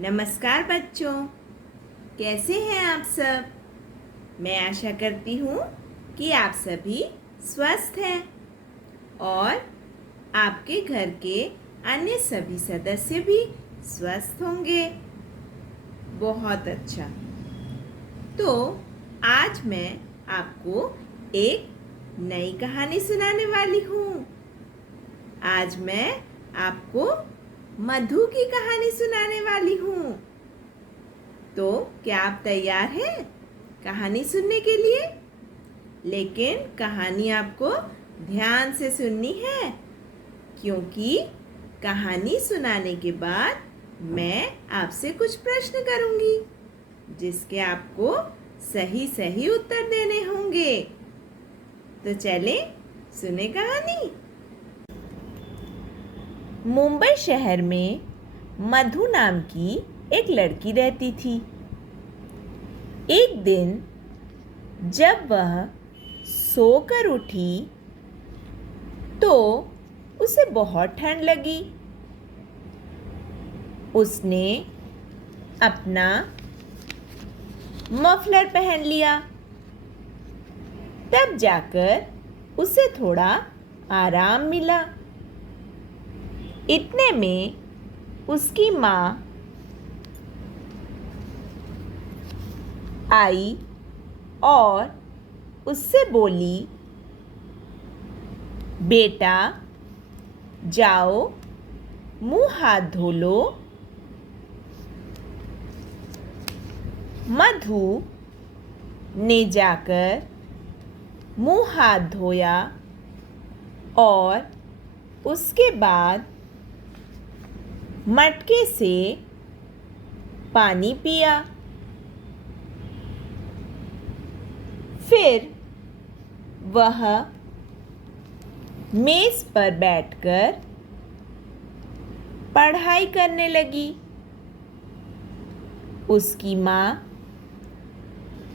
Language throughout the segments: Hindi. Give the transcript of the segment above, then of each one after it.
नमस्कार बच्चों, कैसे हैं आप सब। मैं आशा करती हूँ कि आप सभी स्वस्थ हैं और आपके घर के अन्य सभी सदस्य भी स्वस्थ होंगे। बहुत अच्छा। तो आज मैं आपको एक नई कहानी सुनाने वाली हूँ। आज मैं आपको मधु की कहानी सुनाने वाली हूँ। तो क्या आप तैयार हैं कहानी सुनने के लिए? लेकिन कहानी आपको ध्यान से सुननी है, क्योंकि कहानी सुनाने के बाद मैं आपसे कुछ प्रश्न करूंगी जिसके आपको सही सही उत्तर देने होंगे। तो चलें सुने कहानी। मुंबई शहर में मधु नाम की एक लड़की रहती थी। एक दिन जब वह सोकर उठी तो उसे बहुत ठंड लगी। उसने अपना मफलर पहन लिया। तब जाकर उसे थोड़ा आराम मिला। इतने में उसकी माँ आई और उससे बोली, बेटा जाओ मुंह हाथ धो लो। मधु ने जाकर मुंह हाथ धोया और उसके बाद मटके से पानी पिया। फिर वह मेज पर बैठकर पढ़ाई करने लगी। उसकी माँ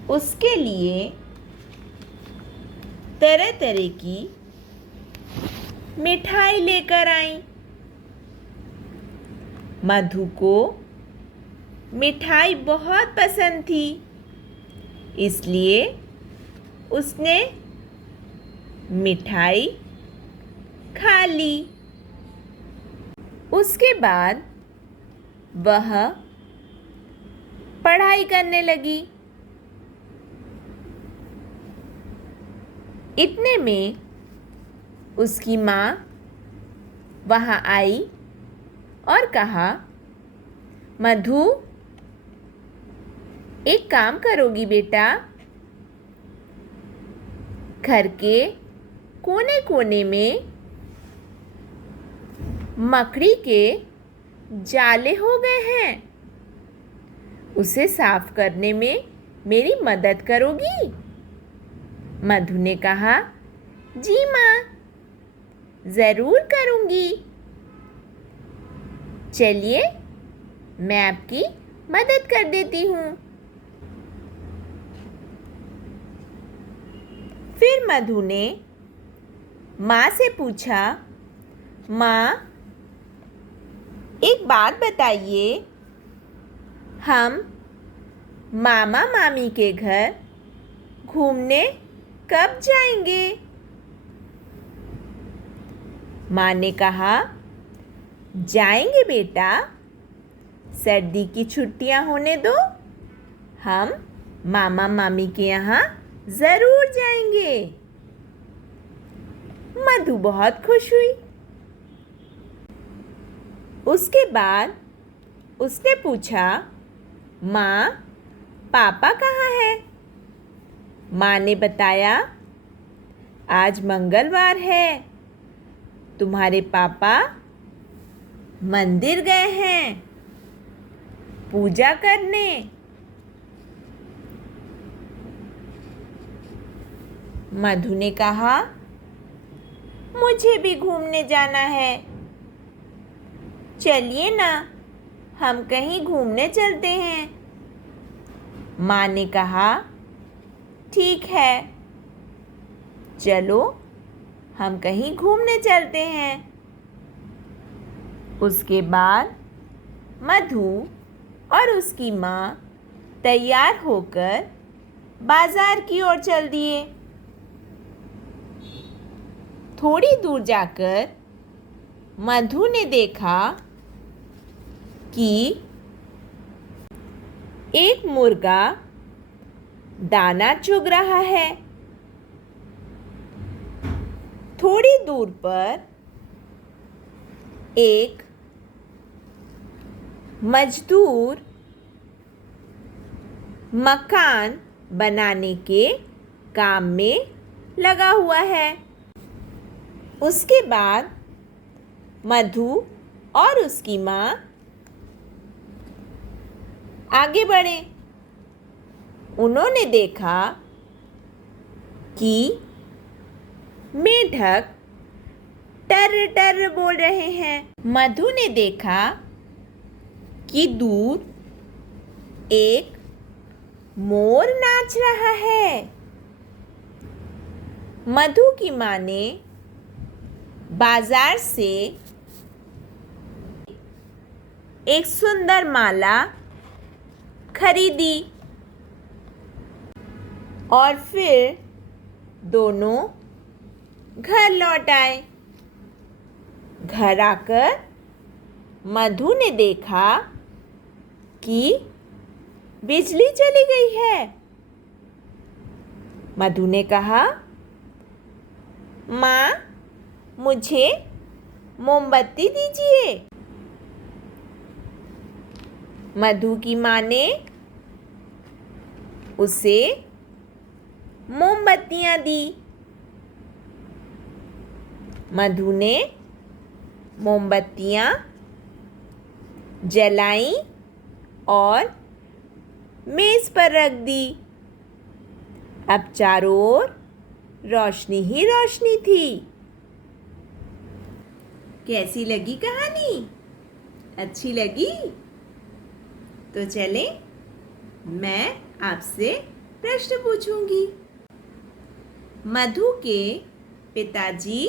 उसके लिए तरह तरह की मिठाई लेकर आई। मधु को मिठाई बहुत पसंद थी, इसलिए उसने मिठाई खा ली। उसके बाद वह पढ़ाई करने लगी। इतने में उसकी माँ वहाँ आई और कहा, मधु एक काम करोगी बेटा? घर के कोने कोने में मकड़ी के जाले हो गए हैं, उसे साफ करने में मेरी मदद करोगी? मधु ने कहा, जी माँ, ज़रूर करूँगी। चलिए मैं आपकी मदद कर देती हूँ। फिर मधु ने माँ से पूछा, माँ एक बात बताइए, हम मामा मामी के घर घूमने कब जाएंगे? माँ ने कहा, जाएंगे बेटा, सर्दी की छुट्टियां होने दो, हम मामा मामी के यहाँ ज़रूर जाएंगे। मधु बहुत खुश हुई। उसके बाद उसने पूछा, माँ पापा कहाँ हैं? माँ ने बताया, आज मंगलवार है, तुम्हारे पापा मंदिर गए हैं पूजा करने। मधु ने कहा, मुझे भी घूमने जाना है, चलिए ना हम कहीं घूमने चलते हैं। माँ ने कहा, ठीक है, चलो हम कहीं घूमने चलते हैं। उसके बाद मधु और उसकी माँ तैयार होकर बाजार की ओर चल दिए। थोड़ी दूर जाकर मधु ने देखा कि एक मुर्गा दाना चुग रहा है। थोड़ी दूर पर एक मजदूर मकान बनाने के काम में लगा हुआ है। उसके बाद मधु और उसकी माँ आगे बढ़े। उन्होंने देखा कि मेढक टर टर बोल रहे हैं। मधु ने देखा कि दूर एक मोर नाच रहा है। मधु की माँ ने बाजार से एक सुंदर माला खरीदी और फिर दोनों घर लौट आए। घर आकर मधु ने देखा कि बिजली चली गई है। मधु ने कहा, माँ, मुझे मोमबत्ती दीजिए। मधु की माँ ने उसे मोमबत्तियाँ दी। मधु ने मोमबत्तियाँ जलाई और मेज़ पर रख दी। अब चारों ओर रोशनी ही रोशनी थी। कैसी लगी कहानी? अच्छी लगी? तो चलें, मैं आपसे प्रश्न पूछूंगी। मधु के पिताजी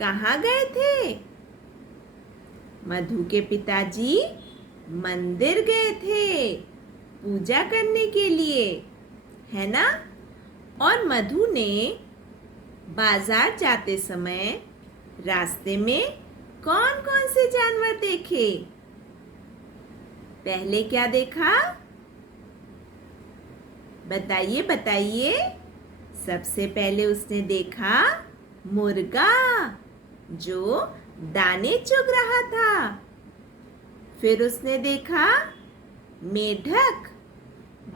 कहाँ गए थे? मधु के पिताजी मंदिर गए थे पूजा करने के लिए, है ना? और मधु ने बाजार जाते समय रास्ते में कौन कौन से जानवर देखे? पहले क्या देखा? बताइए बताइए। सबसे पहले उसने देखा मुर्गा जो दाने चुग रहा था। फिर उसने देखा मेढक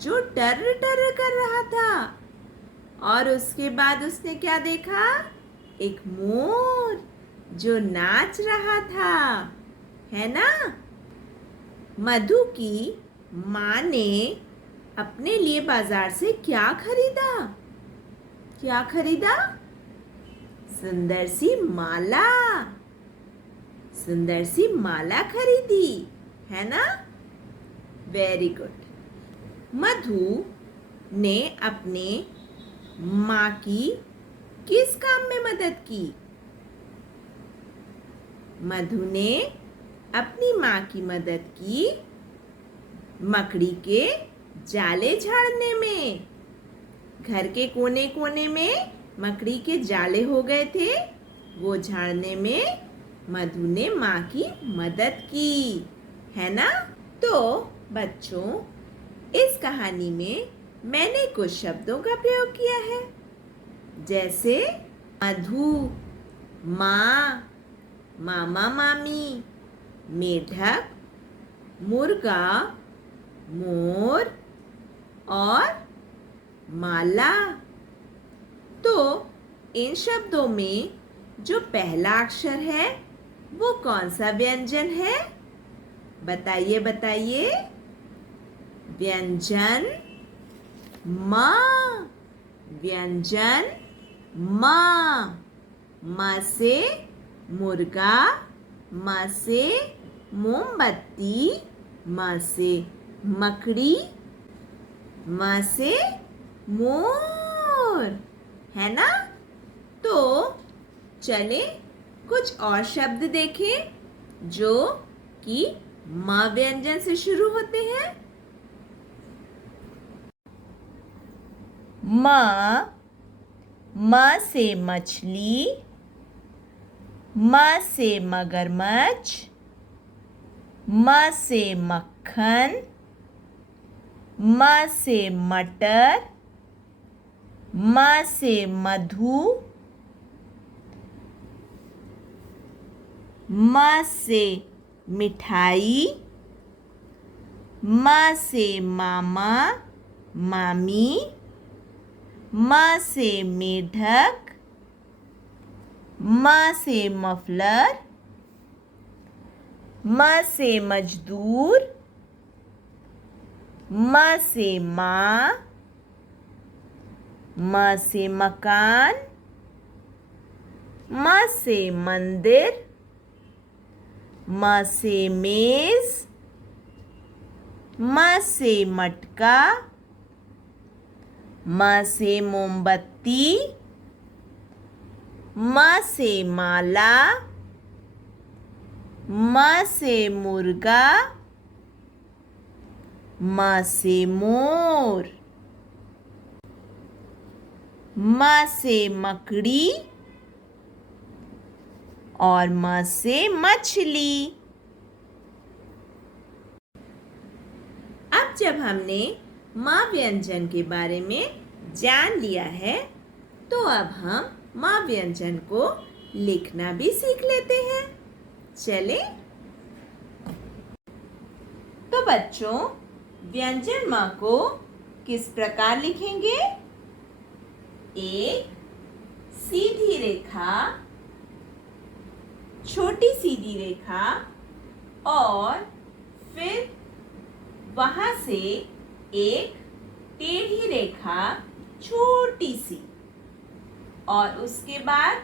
जो टर टर कर रहा था। और उसके बाद उसने क्या देखा? एक मोर जो नाच रहा था, है ना? मधु की माँ ने अपने लिए बाजार से क्या खरीदा? क्या खरीदा? सुंदर सी माला। सुंदर सी माला खरीदी, है ना? Very good. मधु ने अपने माँ की किस काम में मदद की? मधु ने अपनी माँ की मदद की मकड़ी के जाले झाड़ने में। घर के कोने कोने में मकड़ी के जाले हो गए थे, वो झाड़ने में मधु ने माँ की मदद की, है ना? तो बच्चों, इस कहानी में मैंने कुछ शब्दों का प्रयोग किया है, जैसे मधु, माँ, मामा मामी, मेढक, मुर्गा, मोर और माला। तो इन शब्दों में जो पहला अक्षर है वो कौन सा व्यंजन है? बताइए बताइए। व्यंजन म। व्यंजन म। म से मुर्गा, म से मोमबत्ती, म से मकड़ी, म से मोर, है ना? तो चले कुछ और शब्द देखें जो कि म व्यंजन से शुरू होते हैं। म से मछली, म से मगरमच्छ, म से मक्खन, म से मटर, म से मधु, म से मिठाई, म से मामा मामी, म से मेढक, म से मफलर, म से मजदूर, म से माँ, म से मकान, म से मंदिर, म से मेज, म से मटका, म से मोमबत्ती, म से माला, म से मुर्गा, म से मोर, म से मकड़ी और म से मछली। अब जब हमने म व्यंजन के बारे में जान लिया है, तो अब हम म व्यंजन को लिखना भी सीख लेते हैं। चले। तो बच्चों, व्यंजन म को किस प्रकार लिखेंगे? एक सीधी रेखा, छोटी सीधी रेखा और फिर वहां से एक टेढ़ी रेखा छोटी सी, और उसके बाद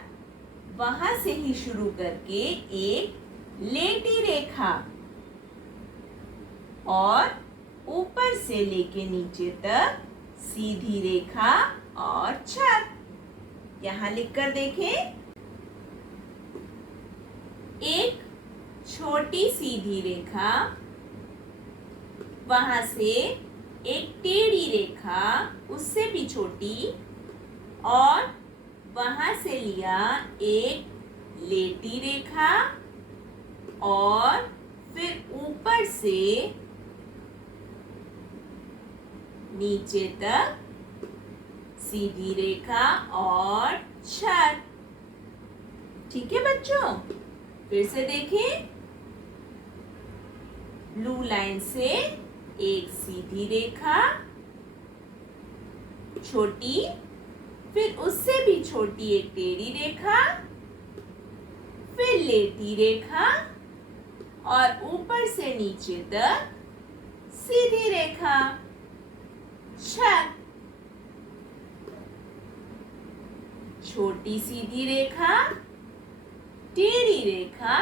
वहां से ही शुरू करके एक लेटी रेखा और ऊपर से लेके नीचे तक सीधी रेखा और छत। यहां लिखकर देखें। एक छोटी सीधी रेखा, वहां से एक टेढ़ी रेखा, उससे भी छोटी, और वहां से लिया एक लेटी रेखा और फिर ऊपर से नीचे तक सीधी रेखा और छत। ठीक है बच्चों, फिर से देखें। ब्लू लाइन से एक सीधी रेखा, छोटी, फिर उससे भी छोटी एक टेढ़ी रेखा, फिर लेटी रेखा और ऊपर से नीचे तक सीधी रेखा, छत। छोटी सीधी रेखा, टेढ़ी रेखा,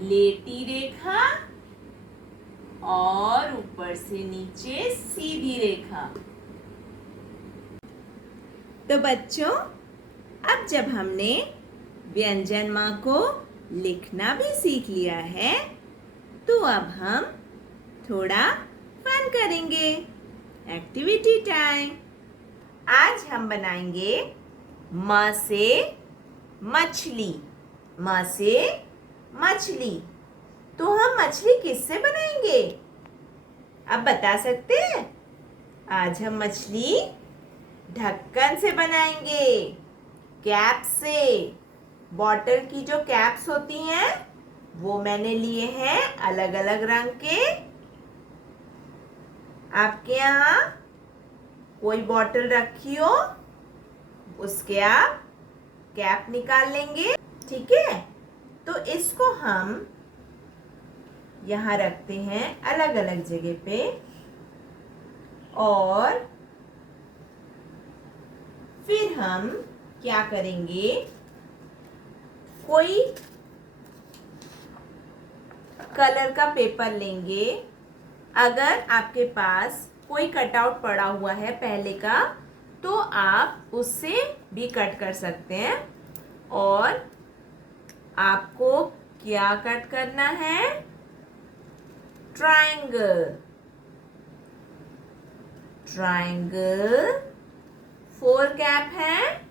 लेटी रेखा और ऊपर से नीचे सीधी रेखा। तो बच्चों, अब जब हमने व्यंजन म को लिखना भी सीख लिया है, तो अब हम थोड़ा फन करेंगे। Activity time. आज हम बनाएंगे म से मछली। म से मछली। तो हम मछली किससे बनाएंगे? आप बता सकते हैं? आज हम मछली ढक्कन से बनाएंगे, कैप से। बॉटल की जो कैप्स होती हैं, वो मैंने लिए हैं अलग अलग रंग के। आपके यहाँ कोई बॉटल रखी हो, उसके आप कैप निकाल लेंगे। ठीक है, तो इसको हम यहाँ रखते हैं अलग अलग जगह पे, और फिर हम क्या करेंगे, कोई कलर का पेपर लेंगे। अगर आपके पास कोई कटआउट पड़ा हुआ है पहले का, तो आप उससे भी कट कर सकते हैं। और आपको क्या कट करना है? Triangle, triangle. 4 कैप है,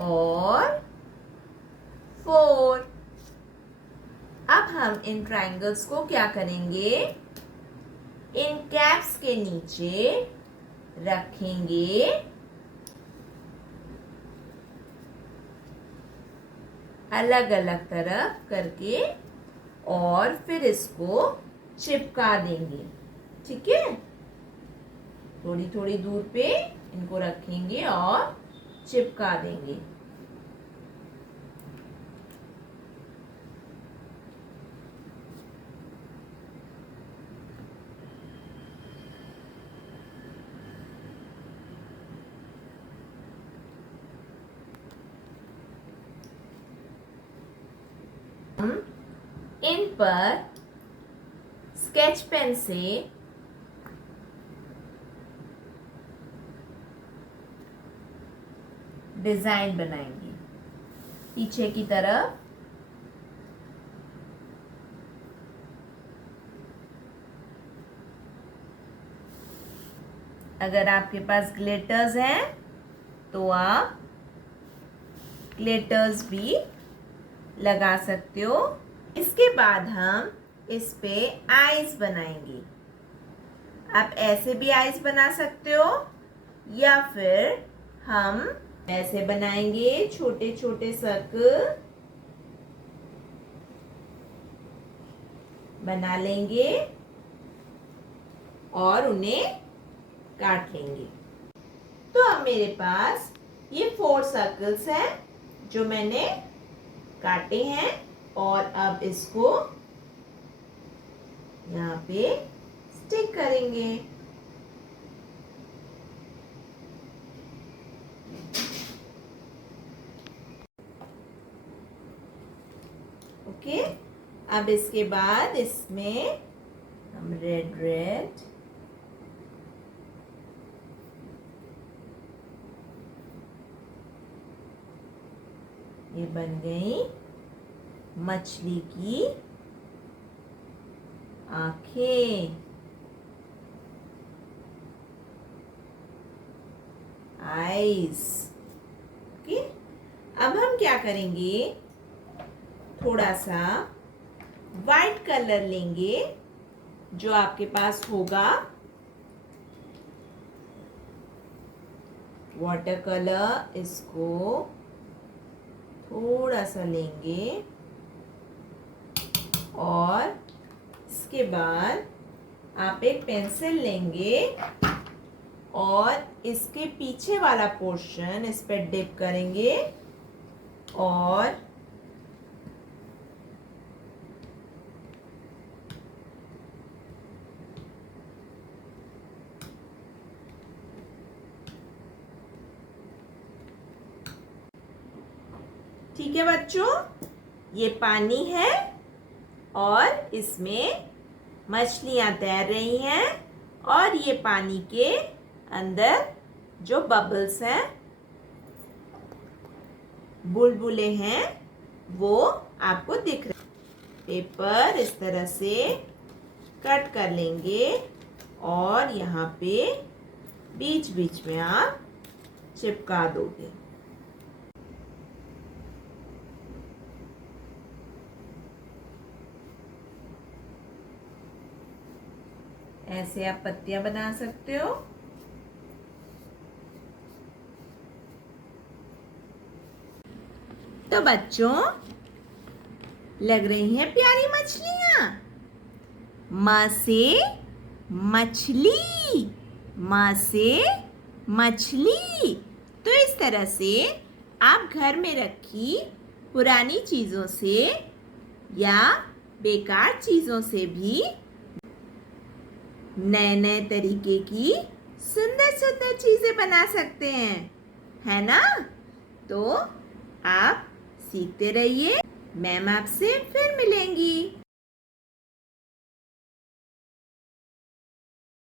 और 4। अब हम इन ट्राइंगल्स को क्या करेंगे, इन कैप्स के नीचे रखेंगे अलग अलग तरफ करके, और फिर इसको चिपका देंगे। ठीक है, थोड़ी थोड़ी दूर पे इनको रखेंगे और चिपका देंगे। इन पर स्केच पेन से डिजाइन बनाएंगे पीछे की तरफ। अगर आपके पास ग्लिटर्स हैं तो आप ग्लिटर्स भी लगा सकते हो। इसके बाद हम इस पे आईज बनाएंगे। आप ऐसे भी आईज बना सकते हो, या फिर हम ऐसे बनाएंगे, छोटे छोटे सर्कल बना लेंगे और उन्हें काट लेंगे। तो अब मेरे पास ये 4 सर्कल्स हैं जो मैंने काटे हैं, और अब इसको यहाँ पे स्टिक करेंगे। ओके, अब इसके बाद इसमें हम रेड ये बन गई मछली की आंखें, आईज। ओके, अब हम क्या करेंगे, थोड़ा सा वाइट कलर लेंगे जो आपके पास होगा, वाटर कलर। इसको थोड़ा सा लेंगे और इसके बाद आप एक पेंसिल लेंगे और इसके पीछे वाला पोर्शन इस पे डिप करेंगे और ठीक है बच्चों, ये पानी है और इसमें मछलियां तैर रही हैं, और ये पानी के अंदर जो बबल्स हैं, बुलबुले हैं, वो आपको दिख रहे हैं। पेपर इस तरह से कट कर लेंगे और यहाँ पे बीच बीच में आप चिपका दोगे। ऐसे आप पत्तियां बना सकते हो। तो बच्चों, लग रही हैं प्यारी मछलियां। माँ से मछली, माँ से मछली। तो इस तरह से आप घर में रखी पुरानी चीज़ों से या बेकार चीज़ों से भी नए नए तरीके की सुंदर सुंदर चीज़ें बना सकते हैं, है ना? तो आप सीखते रहिए। मैम आपसे फिर मिलेंगी।